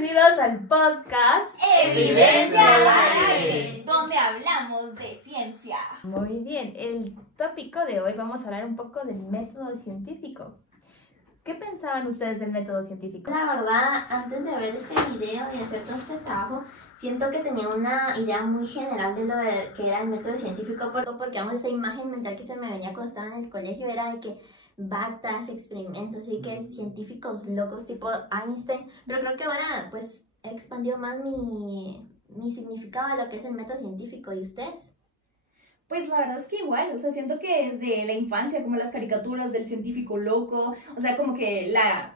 Bienvenidos al podcast Evidencia al Aire, donde hablamos de ciencia. Muy bien, el tópico de hoy vamos a hablar un poco del método científico. ¿Qué pensaban ustedes del método científico? La verdad, antes de ver este video y hacer todo este trabajo, siento que tenía una idea muy general de lo que era el método científico, porque vamos, esa imagen mental que se me venía cuando estaba en el colegio era de que batas, experimentos y que científicos locos tipo Einstein, pero creo que ahora pues he expandido más mi significado a lo que es el método científico. ¿Y ustedes? Pues la verdad es que igual, o sea, siento que desde la infancia, como las caricaturas del científico loco, o sea, como que la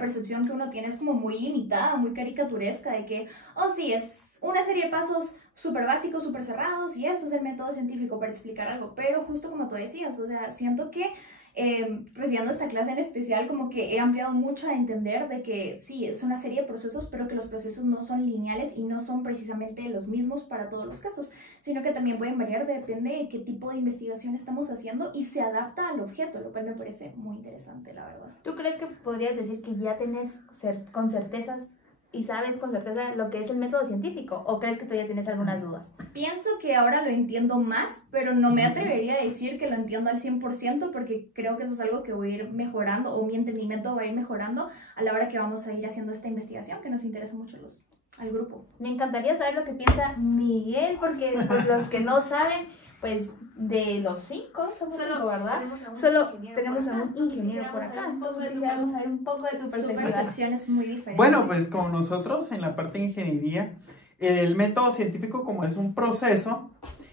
percepción que uno tiene es como muy limitada, muy caricaturesca, de que, oh sí, es una serie de pasos súper básicos, súper cerrados, y eso es el método científico para explicar algo, pero justo como tú decías, o sea, siento que recibiendo esta clase en especial, como que he ampliado mucho a entender de que sí, es una serie de procesos, pero que los procesos no son lineales y no son precisamente los mismos para todos los casos, sino que también pueden variar, depende de qué tipo de investigación estamos haciendo y se adapta al objeto, lo cual me parece muy interesante, la verdad. ¿Tú crees que podrías decir que ya tienes con certezas y sabes con certeza lo que es el método científico? ¿O crees que todavía tienes algunas dudas? Pienso que ahora lo entiendo más, pero no me atrevería a decir que lo entiendo al 100% porque creo que eso es algo que voy a ir mejorando, o mi entendimiento va a ir mejorando a la hora que vamos a ir haciendo esta investigación que nos interesa mucho al grupo. Me encantaría saber lo que piensa Miguel, porque por los que no saben, pues de los cinco, somos cinco, ¿verdad? Solo tenemos a un ingeniero por acá. Entonces quisiéramos saber un poco de tu Su perspectiva. percepción es muy diferente. Bueno, pues como nosotros en la parte de ingeniería, el método científico, como es un proceso,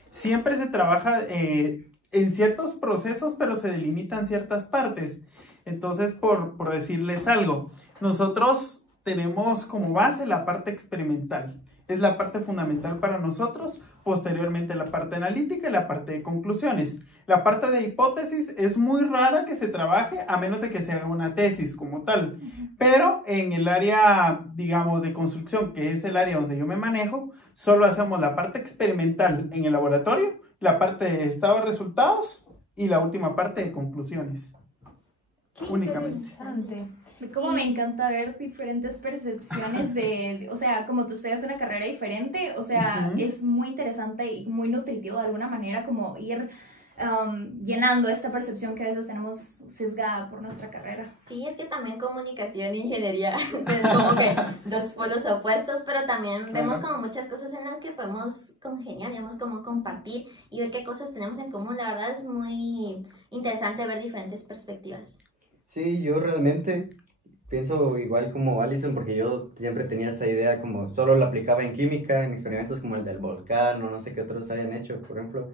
siempre se trabaja en ciertos procesos, pero se delimitan ciertas partes. Entonces, por decirles algo, nosotros tenemos como base la parte experimental. Es la parte fundamental para nosotros, posteriormente la parte analítica y la parte de conclusiones. La parte de hipótesis es muy rara que se trabaje a menos de que se haga una tesis como tal. Pero en el área, digamos, de construcción, que es el área donde yo me manejo, solo hacemos la parte experimental en el laboratorio, la parte de estado de resultados y la última parte de conclusiones. Qué Únicamente. interesante. Como me encanta ver diferentes percepciones o sea, como tú estudias una carrera diferente, o sea, es muy interesante y muy nutritivo de alguna manera como ir llenando esta percepción que a veces tenemos sesgada por nuestra carrera. Sí, es que también comunicación e ingeniería son como que dos polos opuestos, pero también vemos como muchas cosas en las que podemos congeniar, digamos, como compartir y ver qué cosas tenemos en común. La verdad es muy interesante ver diferentes perspectivas. Sí, yo realmente pienso igual como Alison, porque yo siempre tenía esa idea como solo la aplicaba en química, en experimentos como el del volcán o no sé qué otros hayan hecho, por ejemplo.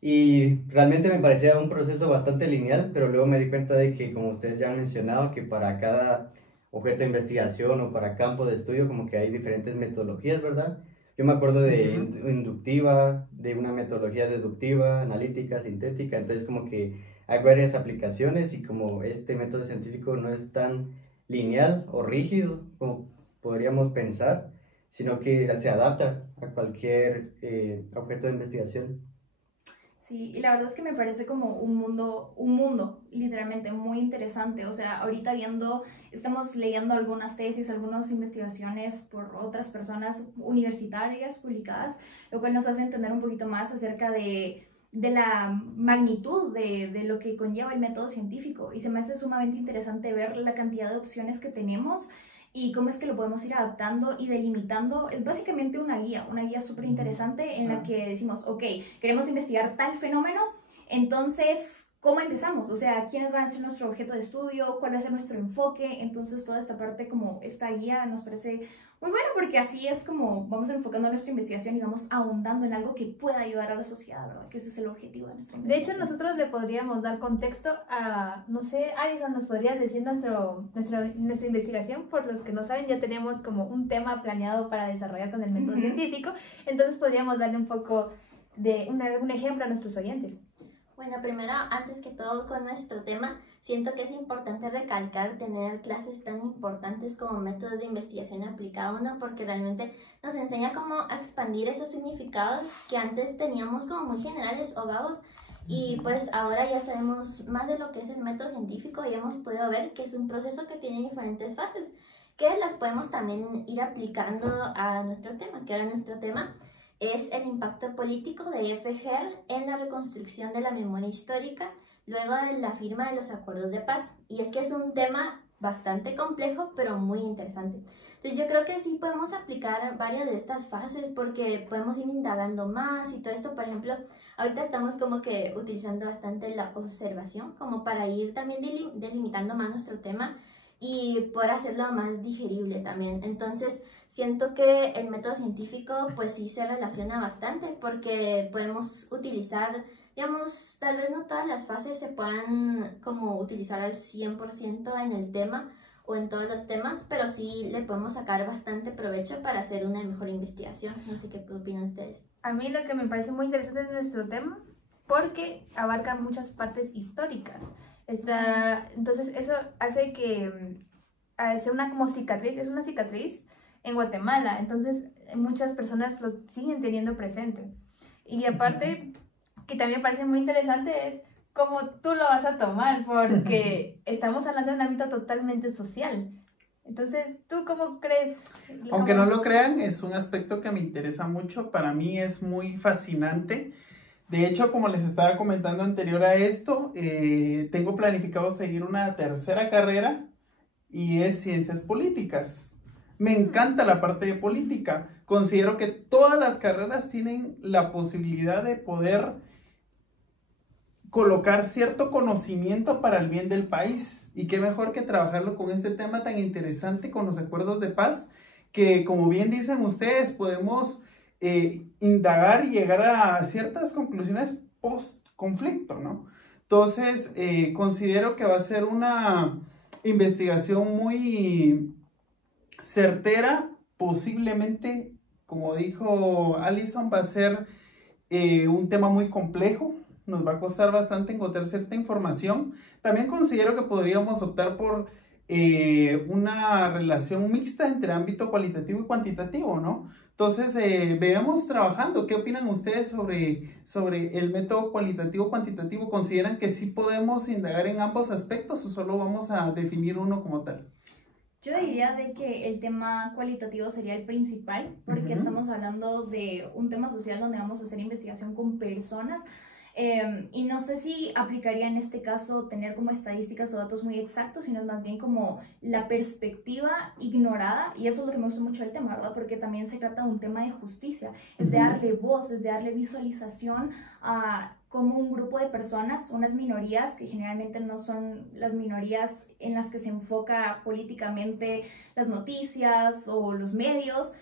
Y realmente me parecía un proceso bastante lineal, pero luego me di cuenta de que, como ustedes ya han mencionado, que para cada objeto de investigación o para campo de estudio como que hay diferentes metodologías, ¿verdad? Yo me acuerdo de inductiva, de una metodología deductiva, analítica, sintética, entonces como que hay varias aplicaciones y como este método científico no es tan lineal o rígido como podríamos pensar, sino que se adapta a cualquier objeto de investigación. Sí, y la verdad es que me parece como un mundo literalmente muy interesante. O sea, ahorita estamos leyendo algunas tesis, algunas investigaciones por otras personas universitarias publicadas, lo cual nos hace entender un poquito más acerca de la magnitud de lo que conlleva el método científico, y se me hace sumamente interesante ver la cantidad de opciones que tenemos y cómo es que lo podemos ir adaptando y delimitando. Es básicamente una guía súper interesante en la que decimos, ok, queremos investigar tal fenómeno, entonces, ¿cómo empezamos? O sea, ¿quiénes van a ser nuestro objeto de estudio? ¿Cuál va a ser nuestro enfoque? Entonces, toda esta parte, como esta guía, nos parece muy bueno, porque así es como vamos enfocando nuestra investigación y vamos ahondando en algo que pueda ayudar a la sociedad, ¿verdad? Que ese es el objetivo de nuestra investigación. De hecho, nosotros le podríamos dar contexto a, no sé, Alison, ¿nos podrías decir nuestra investigación? Por los que no saben, ya tenemos como un tema planeado para desarrollar con el método científico, entonces podríamos darle un poco de un ejemplo a nuestros oyentes. Bueno, primero, antes que todo con nuestro tema, siento que es importante recalcar tener clases tan importantes como métodos de investigación aplicada a uno, porque realmente nos enseña cómo a expandir esos significados que antes teníamos como muy generales o vagos, y pues ahora ya sabemos más de lo que es el método científico y hemos podido ver que es un proceso que tiene diferentes fases, que las podemos también ir aplicando a nuestro tema, que ahora nuestro tema es el impacto político de FGR en la reconstrucción de la memoria histórica luego de la firma de los acuerdos de paz. Y es que es un tema bastante complejo, pero muy interesante. Entonces yo creo que sí podemos aplicar varias de estas fases porque podemos ir indagando más y todo esto. Por ejemplo, ahorita estamos como que utilizando bastante la observación como para ir también delimitando más nuestro tema y poder hacerlo más digerible también. Entonces siento que el método científico pues sí se relaciona bastante porque podemos utilizar, digamos, tal vez no todas las fases se puedan como utilizar al 100% en el tema o en todos los temas, pero sí le podemos sacar bastante provecho para hacer una mejor investigación. No sé qué opinan ustedes. A mí lo que me parece muy interesante es nuestro tema porque abarca muchas partes históricas. Entonces eso hace que sea una como cicatriz, es una cicatriz en Guatemala, entonces muchas personas lo siguen teniendo presente. Y aparte, que también me parece muy interesante es cómo tú lo vas a tomar, porque estamos hablando de un ámbito totalmente social. Entonces, ¿tú cómo crees? Aunque no lo crean, es un aspecto que me interesa mucho, para mí es muy fascinante. De hecho, como les estaba comentando anterior a esto, tengo planificado seguir una tercera carrera y es Ciencias Políticas. Me encanta la parte de política. Considero que todas las carreras tienen la posibilidad de poder colocar cierto conocimiento para el bien del país. Y qué mejor que trabajarlo con este tema tan interesante, con los acuerdos de paz, que como bien dicen ustedes, podemos indagar y llegar a ciertas conclusiones post-conflicto, ¿no? Entonces, considero que va a ser una investigación muy certera, posiblemente, como dijo Alison, va a ser un tema muy complejo, nos va a costar bastante encontrar cierta información. También considero que podríamos optar por una relación mixta entre ámbito cualitativo y cuantitativo, ¿no? Entonces, veamos trabajando. ¿Qué opinan ustedes sobre el método cualitativo-cuantitativo? ¿Consideran que sí podemos indagar en ambos aspectos o solo vamos a definir uno como tal? Yo diría de que el tema cualitativo sería el principal, porque estamos hablando de un tema social donde vamos a hacer investigación con personas. Y no sé si aplicaría en este caso tener como estadísticas o datos muy exactos, sino más bien como la perspectiva ignorada, y eso es lo que me gusta mucho del tema, ¿verdad? Porque también se trata de un tema de justicia, es de darle voz, es de darle visualización a como un grupo de personas, unas minorías que generalmente no son las minorías en las que se enfoca políticamente las noticias o los medios,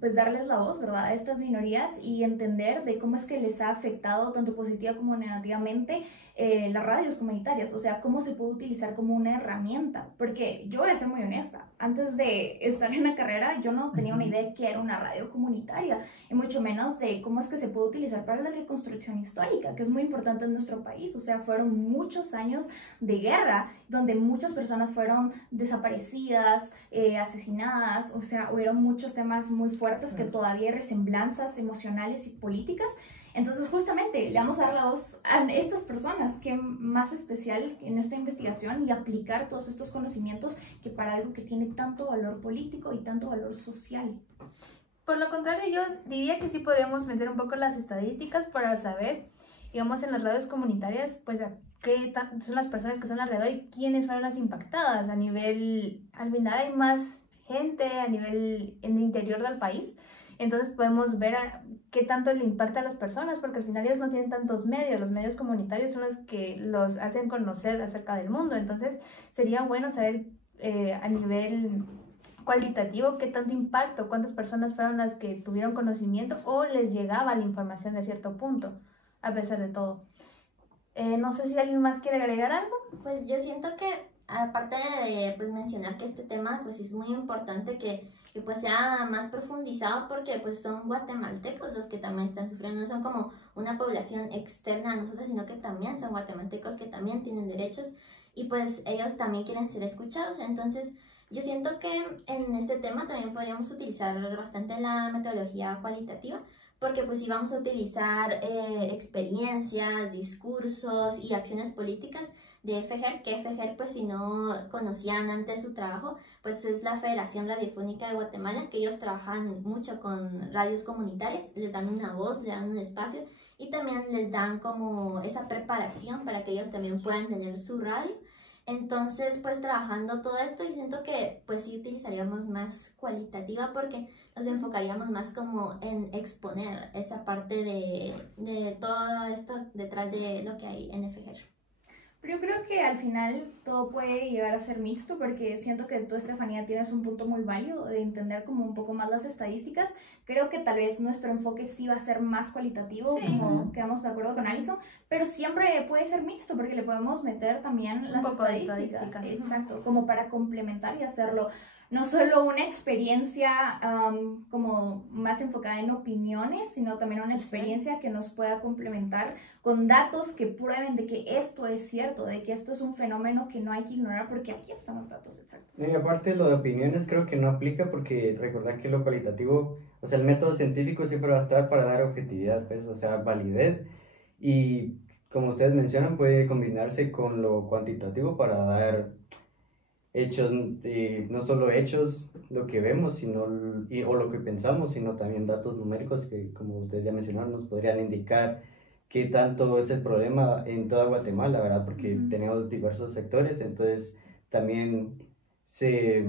pues darles la voz, ¿verdad?, a estas minorías y entender de cómo es que les ha afectado tanto positiva como negativamente las radios comunitarias, o sea, cómo se puede utilizar como una herramienta, porque yo voy a ser muy honesta, antes de estar en la carrera yo no tenía una idea de qué era una radio comunitaria y mucho menos de cómo es que se puede utilizar para la reconstrucción histórica, que es muy importante en nuestro país. O sea, fueron muchos años de guerra donde muchas personas fueron desaparecidas, asesinadas, o sea, hubieron muchos temas muy fuertes que todavía hay resemblanzas emocionales y políticas. Entonces, justamente, le vamos a dar la voz a estas personas, que más especial en esta investigación, y aplicar todos estos conocimientos que para algo que tiene tanto valor político y tanto valor social. Por lo contrario, yo diría que sí podríamos meter un poco las estadísticas para saber, digamos, en las radios comunitarias, pues, qué son las personas que están alrededor y quiénes fueron las impactadas a nivel, al final hay más gente a nivel en el interior del país. Entonces podemos ver qué tanto le impacta a las personas, porque al final ellos no tienen tantos medios, los medios comunitarios son los que los hacen conocer acerca del mundo. Entonces sería bueno saber a nivel cualitativo qué tanto impacto, cuántas personas fueron las que tuvieron conocimiento o les llegaba la información de cierto punto, a pesar de todo. No sé si alguien más quiere agregar algo. Pues yo siento que aparte de pues mencionar que este tema pues es muy importante que pues sea más profundizado, porque pues son guatemaltecos los que también están sufriendo, no son como una población externa a nosotros, sino que también son guatemaltecos que también tienen derechos y pues ellos también quieren ser escuchados. Entonces yo siento que en este tema también podríamos utilizar bastante la metodología cualitativa, porque pues si vamos a utilizar experiencias, discursos y acciones políticas, de FGER, que FGER, pues si no conocían antes su trabajo, pues es la Federación Radiofónica de Guatemala, que ellos trabajan mucho con radios comunitarias, les dan una voz, les dan un espacio y también les dan como esa preparación para que ellos también puedan tener su radio. Entonces, pues trabajando todo esto, yo siento que pues sí utilizaríamos más cualitativa porque nos enfocaríamos más como en exponer esa parte de todo esto detrás de lo que hay en FGER. Pero yo creo que al final todo puede llegar a ser mixto porque siento que tú, Estefanía, tienes un punto muy válido de entender como un poco más las estadísticas. Creo que tal vez nuestro enfoque sí va a ser más cualitativo, como quedamos de acuerdo con Alison, pero siempre puede ser mixto porque le podemos meter también las estadísticas. Exacto, como para complementar y hacerlo no solo una experiencia como más enfocada en opiniones, sino también una experiencia que nos pueda complementar con datos que prueben de que esto es cierto, de que esto es un fenómeno que no hay que ignorar porque aquí están los datos exactos. Y aparte lo de opiniones creo que no aplica porque recordad que lo cualitativo, o sea, el método científico siempre va a estar para dar objetividad, pues, o sea, validez, y como ustedes mencionan puede combinarse con lo cuantitativo para dar hechos, no solo hechos, lo que vemos, sino, o lo que pensamos, sino también datos numéricos que, como ustedes ya mencionaron, nos podrían indicar qué tanto es el problema en toda Guatemala, ¿verdad? Porque tenemos diversos sectores, entonces también se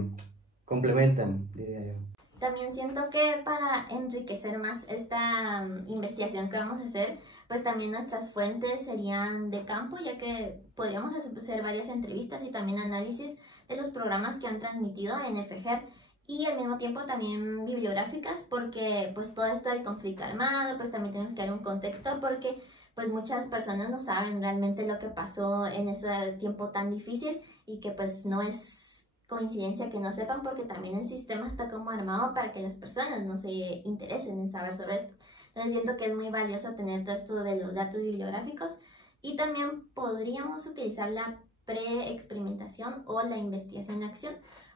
complementan, diría yo. También siento que para enriquecer más esta investigación que vamos a hacer, pues también nuestras fuentes serían de campo, ya que podríamos hacer varias entrevistas y también análisis de los programas que han transmitido en FGER y al mismo tiempo también bibliográficas, porque pues todo esto del conflicto armado, pues también tenemos que dar un contexto porque pues muchas personas no saben realmente lo que pasó en ese tiempo tan difícil y que pues no es coincidencia que no sepan porque también el sistema está como armado para que las personas no se interesen en saber sobre esto. Entonces siento que es muy valioso tener todo esto de los datos bibliográficos y también podríamos utilizar la pre-experimentación o la investigación en acción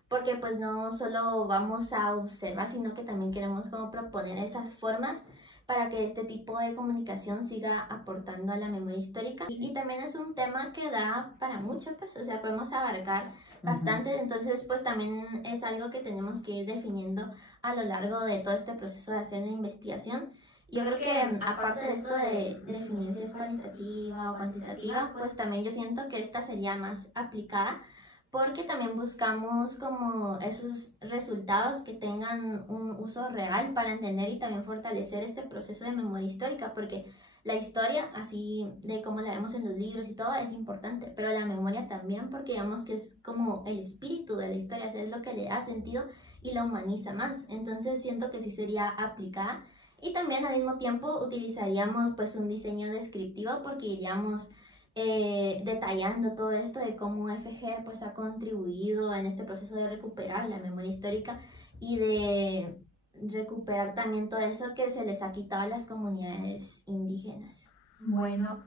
porque pues no solo vamos a observar sino que también queremos como proponer esas formas para que este tipo de comunicación siga aportando a la memoria histórica y también es un tema que da para mucho, pues, o sea, podemos abarcar bastante, entonces pues también es algo que tenemos que ir definiendo a lo largo de todo este proceso de hacer la investigación. Yo creo que aparte de esto de definir si es cualitativa o cuantitativa, pues también yo siento que esta sería más aplicada porque también buscamos como esos resultados que tengan un uso real para entender y también fortalecer este proceso de memoria histórica, porque la historia, así de como la vemos en los libros y todo, es importante, pero la memoria también, porque digamos que es como el espíritu de la historia, es lo que le da sentido y la humaniza más. Entonces siento que sí sería aplicada y también al mismo tiempo utilizaríamos pues un diseño descriptivo porque iríamos detallando todo esto de cómo FGER pues ha contribuido en este proceso de recuperar la memoria histórica y de recuperar también todo eso que se les ha quitado a las comunidades indígenas. Bueno,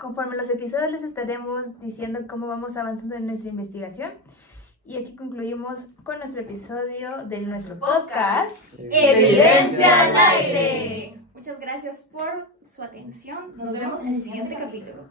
conforme los episodios les estaremos diciendo cómo vamos avanzando en nuestra investigación. Y aquí concluimos con nuestro episodio de nuestro podcast Evidencia al aire. Muchas gracias por su atención. Nos vemos en el siguiente capítulo.